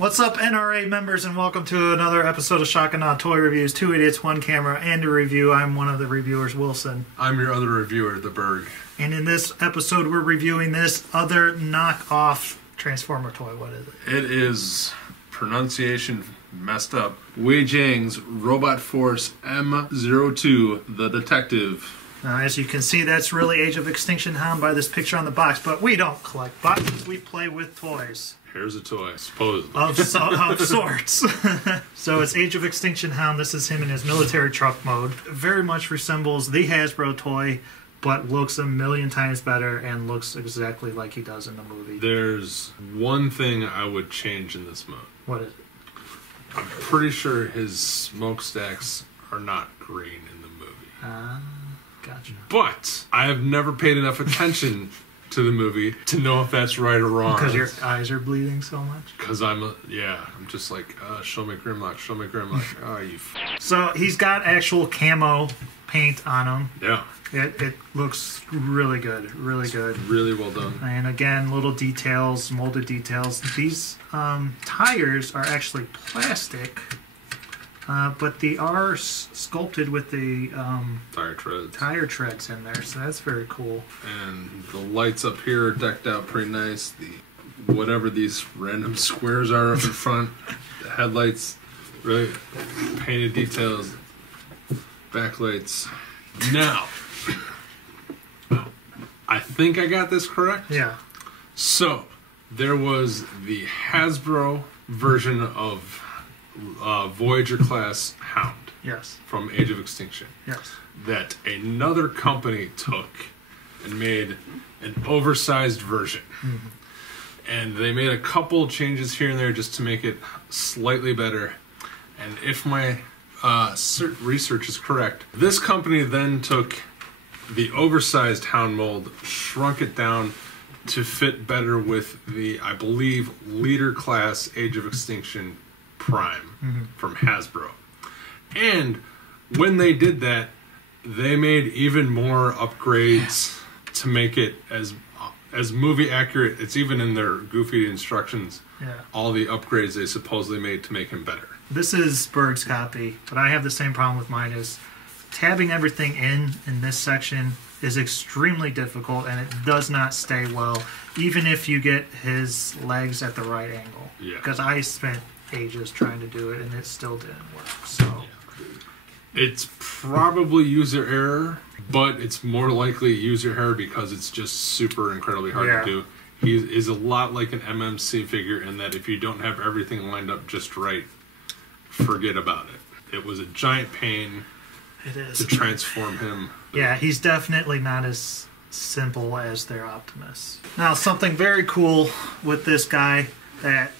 What's up, NRA members, and welcome to another episode of Shock and Awe Toy Reviews. 2 idiots, 1 camera, and a review. I'm one of the reviewers, Wilson. I'm your other reviewer, the Berg. And in this episode, we're reviewing this other knockoff Transformer toy. What is it? It is, pronunciation messed up, Wei Jiang's Robot Force M02, the Detective. Now, as you can see, that's really Age of Extinction Hound by this picture on the box, but we don't collect boxes, we play with toys. Here's a toy, supposedly. Of sorts. So it's Age of Extinction Hound. This is him in his military truck mode. Very much resembles the Hasbro toy, but looks a million times better and looks exactly like he does in the movie. There's one thing I would change in this mode. What is it? I'm pretty sure his smokestacks are not green in the movie. Gotcha. But I have never paid enough attention to the movie to know if that's right or wrong. Because your eyes are bleeding so much? Because I'm just like, show me Grimlock, show me Grimlock. Oh, you So he's got actual camo paint on him. Yeah. It looks really good, really good. Really well done. And again, little details, molded details. These tires are actually plastic, but they are sculpted with the tire treads in there, so that's very cool. And the lights up here are decked out pretty nice. The whatever these random squares are up in front, the headlights, really painted details, backlights. Now, I think I got this correct. Yeah. So there was the Hasbro version of Voyager class Hound. Yes. From Age of Extinction. Yes. That another company took and made an oversized version. Mm-hmm. And they made a couple changes here and there just to make it slightly better. And if my research is correct, this company then took the oversized Hound mold, shrunk it down to fit better with the, I believe, leader class Age of Extinction Prime from Hasbro. And when they did that, they made even more upgrades to make it as movie accurate. It's even in their goofy instructions. Yeah. All the upgrades they supposedly made to make him better. This is Berg's copy, but I have the same problem with mine. Is tabbing everything in this section is extremely difficult, and it does not stay well, even if you get his legs at the right angle. Yeah. Because I spent ages trying to do it, and it still didn't work. So it's probably user error, but it's more likely user error because it's just super incredibly hard to do. He is a lot like an MMC figure in that if you don't have everything lined up just right, forget about it. It was a giant pain to transform him. Yeah, he's definitely not as simple as their Optimus. Now, something very cool with this guy that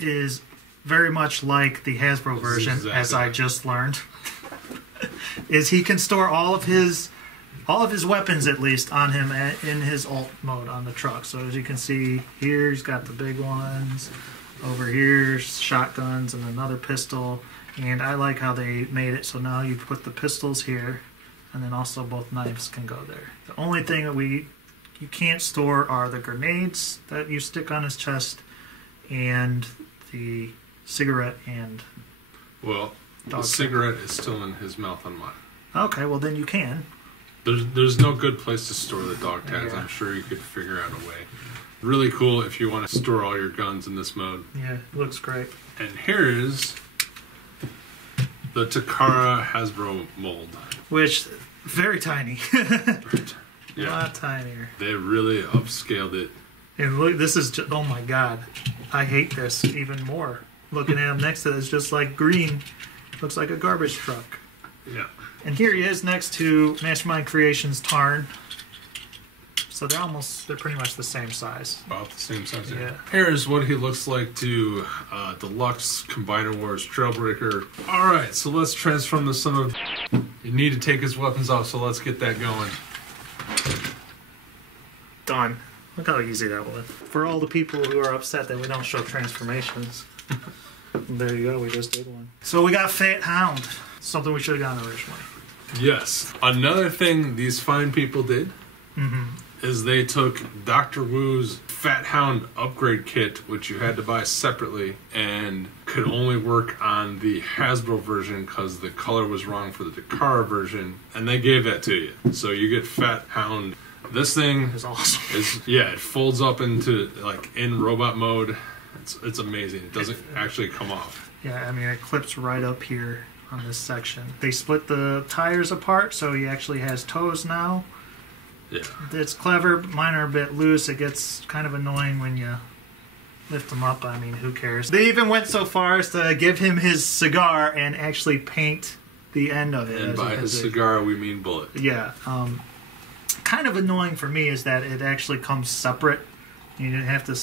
is very much like the Hasbro version, as I just learned, is he can store all of his weapons, at least, on him in his alt mode on the truck. So as you can see here, he's got the big ones. Over here, shotguns and another pistol. And I like how they made it so now you put the pistols here, and then also both knives can go there. The only thing that you can't store are the grenades that you stick on his chest and the cigarette and... Well, the cigarette is still in his mouth on mine. Okay, well then you can. There's no good place to store the dog tags. Yeah. I'm sure you could figure out a way. Really cool if you want to store all your guns in this mode. Yeah, it looks great. And here is the Takara Hasbro mold. Which, very tiny. Yeah. A lot tinier. They really upscaled it. And look, this is just, oh my god. I hate this even more. Looking at him next to this, just like green. Looks like a garbage truck. Yeah. And here he is next to Mastermind Creations Tarn. So they're pretty much the same size. About the same size. Yeah. Here's what he looks like to Deluxe Combiner Wars Trailbreaker. Alright, so let's transform the son of... You need to take his weapons off, so let's get that going. Done. Look how easy that was. For all the people who are upset that we don't show transformations. There you go, we just did one. So we got Fat Hound. Something we should have gotten originally. Yes. Another thing these fine people did is they took Dr. Wu's Fat Hound upgrade kit, which you had to buy separately, and could only work on the Hasbro version because the color was wrong for the Takara version, and they gave that to you. So you get Fat Hound. This thing is awesome. It folds up into, like, in robot mode. It's amazing. It doesn't actually come off. Yeah, I mean, it clips right up here on this section. They split the tires apart, so he actually has toes now. Yeah. It's clever. Mine are a bit loose. It gets kind of annoying when you lift them up. I mean, who cares? They even went so far as to give him his cigar and actually paint the end of it. And by his cigar, we mean bullet. Yeah. Kind of annoying for me is that it actually comes separate. You didn't have to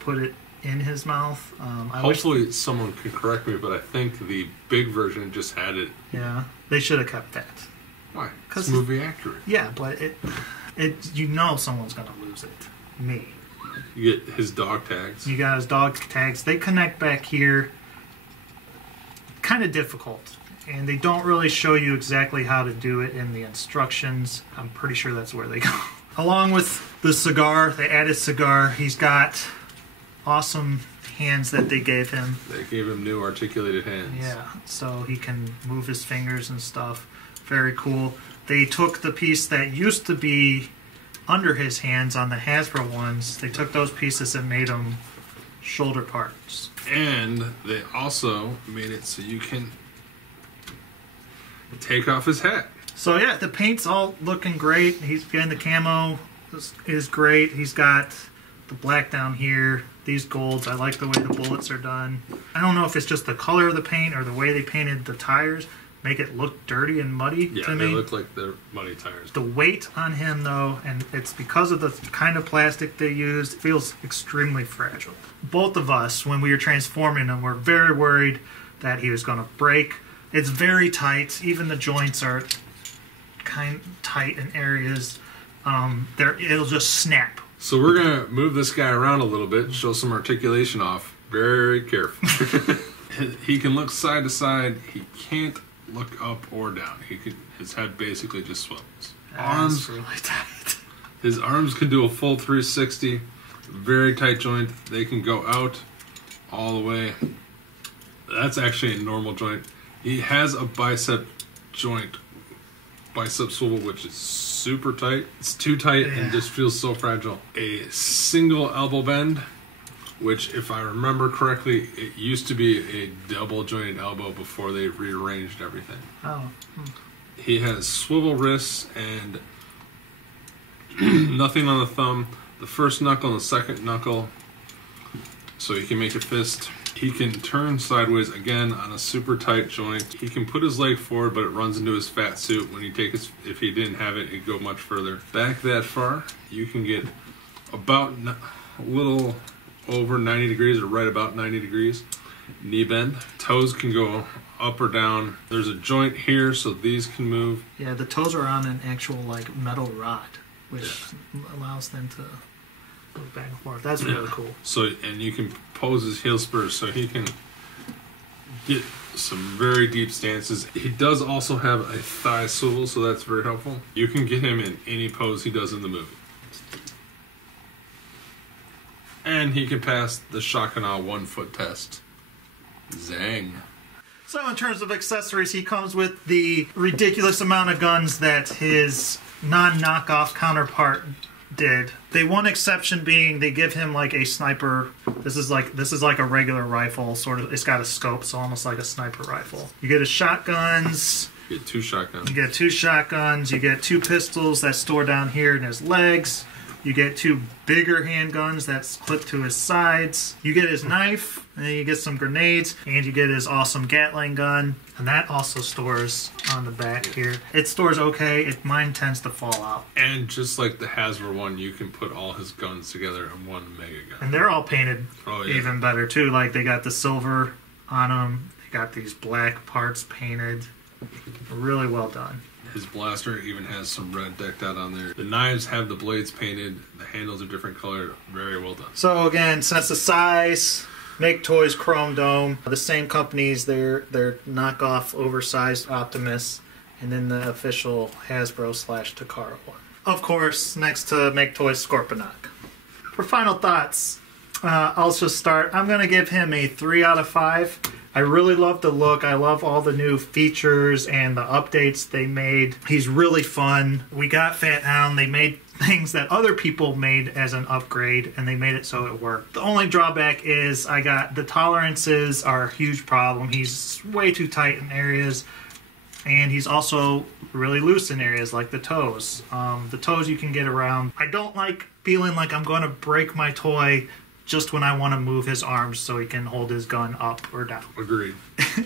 put it in his mouth. Hopefully someone can correct me, but I think the big version just had it. Yeah. They should have kept that. Why? It's movie accurate. Yeah, but you know someone's going to lose it. Me. You get his dog tags. You got his dog tags. They connect back here. Kind of difficult. And they don't really show you exactly how to do it in the instructions. I'm pretty sure that's where they go. Along with the cigar, they added cigar. He's got awesome hands that they gave him. They gave him new articulated hands. Yeah, so he can move his fingers and stuff. Very cool. They took the piece that used to be under his hands on the Hasbro ones. They took those pieces and made them shoulder parts. And they also made it so you can take off his hat. So yeah, the paint's all looking great. He's getting the camo is great. He's got the black down here. These golds, I like the way the bullets are done. I don't know if it's just the color of the paint or the way they painted the tires. Make it look dirty and muddy to me. Yeah, they look like they're muddy tires. The weight on him, though, and it's because of the kind of plastic they used, it feels extremely fragile. Both of us, when we were transforming him, were very worried that he was going to break. It's very tight. Even the joints are kind of tight in areas. It'll just snap. So we're going to move this guy around a little bit, show some articulation off. Very careful. He can look side to side. He can't look up or down. His head basically just swivels. Arms really tight. His arms can do a full 360. Very tight joint. They can go out all the way. That's actually a normal joint. He has a bicep joint, bicep swivel, which is super tight. It's too tight and just feels so fragile. A single elbow bend, which, if I remember correctly, it used to be a double jointed elbow before they rearranged everything. Oh. He has swivel wrists and nothing on the thumb. The first knuckle and the second knuckle, so he can make a fist. He can turn sideways again on a super tight joint. He can put his leg forward, but it runs into his fat suit. When he if he didn't have it, it'd go much further. Back that far, you can get about a little over 90 degrees or right about 90 degrees. Knee bend. Toes can go up or down. There's a joint here, so these can move. Yeah, the toes are on an actual like metal rod, which allows them to move back and forth. That's really cool. So, and you can pose his heel spurs, so he can get some very deep stances. He does also have a thigh swivel, so that's very helpful. You can get him in any pose he does in the movie. And he can pass the Shakana 1 foot test. Zang. So in terms of accessories, he comes with the ridiculous amount of guns that his non-knockoff counterpart did. The one exception being they give him like a sniper. This is like a regular rifle, sort of. It's got a scope, so almost like a sniper rifle. You get his shotguns. You get 2 shotguns. You get 2 shotguns. You get 2 pistols that store down here in his legs. You get 2 bigger handguns that's clipped to his sides. You get his knife, and then you get some grenades, and you get his awesome Gatling gun. And that also stores on the back here. It stores okay. Mine tends to fall out. And just like the Hasbro one, you can put all his guns together in one mega gun. And they're all painted even better, too. Like, they got the silver on them. They got these black parts painted. Really well done. His blaster even has some red decked out on there. The knives have the blades painted. The handles are different color. Very well done. So again, since the size, Make Toys Chrome Dome, the same companies, they're knockoff oversized Optimus, and then the official Hasbro / Takara one. of course, next to Make Toys Scorponok. For final thoughts, I'll just start. I'm going to give him a 3 out of 5. I really love the look. I love all the new features and the updates they made. He's really fun. We got Fat Hound. They made things that other people made as an upgrade, and they made it so it worked. The only drawback is the tolerances are a huge problem. He's way too tight in areas, and he's also really loose in areas like the toes. The toes you can get around. I don't like feeling like I'm going to break my toy just when I want to move his arms so he can hold his gun up or down. Agreed.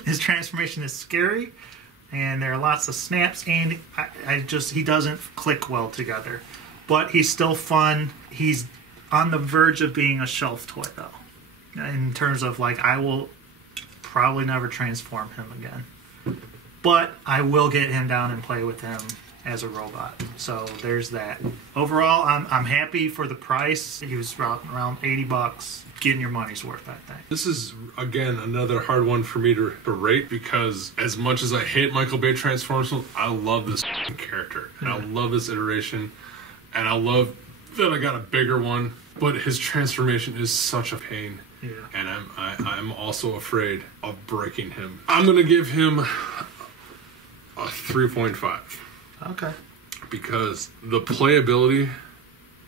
His transformation is scary, and there are lots of snaps, and he doesn't click well together. But he's still fun. He's on the verge of being a shelf toy, though. In terms of, like, I will probably never transform him again. But I will get him down and play with him as a robot. So there's that. Overall, I'm happy for the price. He was around $80. Getting your money's worth, I think. This is, again, another hard one for me to rate, because as much as I hate Michael Bay Transformers, I love this character. And I love this iteration. And I love that I got a bigger one. But his transformation is such a pain. Yeah. And I'm also afraid of breaking him. I'm going to give him a 3.5. Okay. Because the playability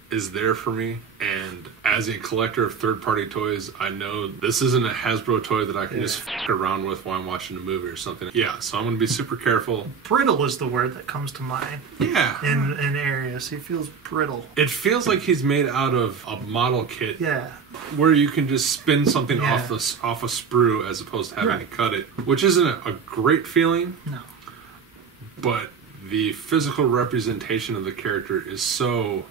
is there for me, and as a collector of third-party toys, I know this isn't a Hasbro toy that I can just f*** around with while I'm watching a movie or something. Yeah, so I'm going to be super careful. Brittle is the word that comes to mind. Yeah. In areas. He feels brittle. It feels like he's made out of a model kit. Yeah. Where you can just spin something off a sprue as opposed to having to cut it, which isn't a great feeling. No. But the physical representation of the character is so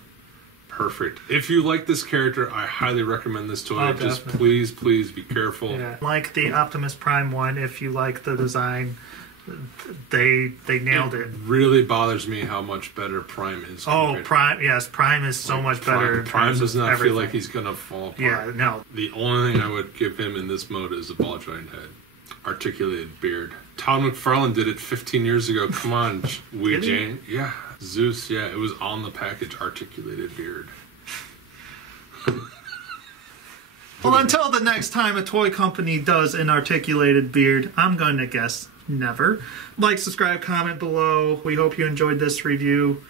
perfect. If you like this character, I highly recommend this toy. Just please be careful. Yeah. Like the Optimus Prime one, if you like the design, they nailed it. Really bothers me how much better Prime is. Oh, Prime! Yes, Prime is so much better. Prime does not feel like he's gonna fall apart. Yeah, no. The only thing I would give him in this mode is a ball joint head, articulated beard. Todd McFarlane did it 15 years ago. Come on, Wei Jiang. Yeah. Zeus, yeah, it was on the package, articulated beard. Well, until the next time a toy company does an articulated beard, I'm going to guess never. Like, subscribe, comment below. We hope you enjoyed this review.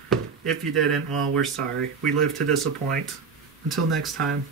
If you didn't, well, we're sorry. We live to disappoint. Until next time.